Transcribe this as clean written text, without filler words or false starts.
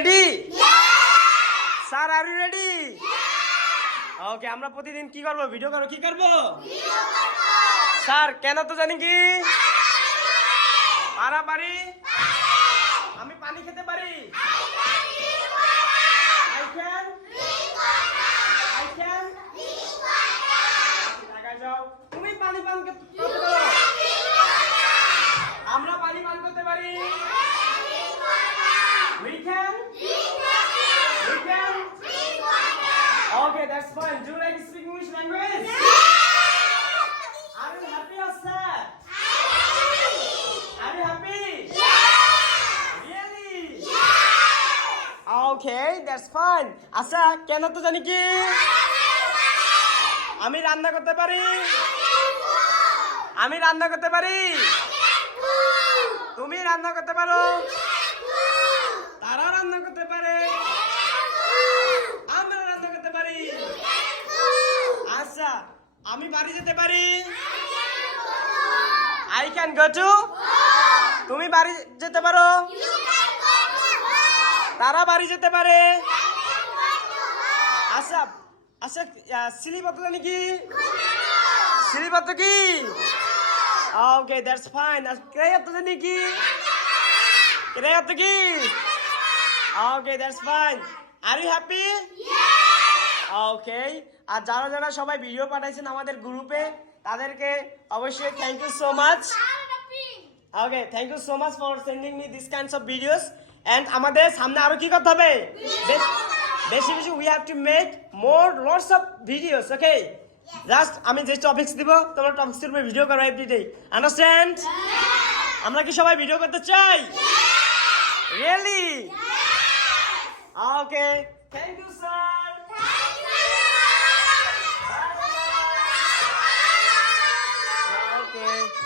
ready? Sir, are you ready? ওকে আমরা প্রতিদিন কি করব? ভিডিও করব। কি করব? স্যার কেন তো জানি কি? পারাপারি আমি পানি খেতে পারি। I can টাকা যাও। তুমি পানি পান করতে পারো। আমরা পানি পান করতে পারি। We can Okay, that's fine. Do you like to speak English language? Are you happy or sad? Are you happy? Really? Okay, that's fine. আচ্ছা কেন তো জানি কি? আমি রান্না করতে পারি। আমি রান্না করতে পারি। তুমি রান্না করতে পারো। তারা রান্না করতে পারে। আমরা রান্না করতে পারি। আচ্ছা আমি বাড়ি যেতে পারি। I can go to তুমি বাড়ি যেতে পারো। তারা বাড়ি যেতে পারে। আচ্ছা আচ্ছা সিলিপাত্র নাকি সিলিপাত্র কি? Okay that's fine. আর ক্রেয়াত্র নাকি ক্রেয়াত্র কি? Okay that's fine. Are you happy? Okay আর যারা যারা সবাই ভিডিও পাঠাইছেন আমাদের গ্রুপে তাদেরকে অবশ্যই thank you so much. Okay thank you so much for sending me this kinds of videos and আমাদের সামনে আরো কি করতে হবে? বেশি বেশি we have to make more lots of videos. Okay just আমি যে টপিকস দিব তোমরা টপিকসের উপর ভিডিও করো এভরিডে। আন্ডারস্ট্যান্ড? আমরা কি সবাই ভিডিও করতে চাই? Really? Okay thank you sir.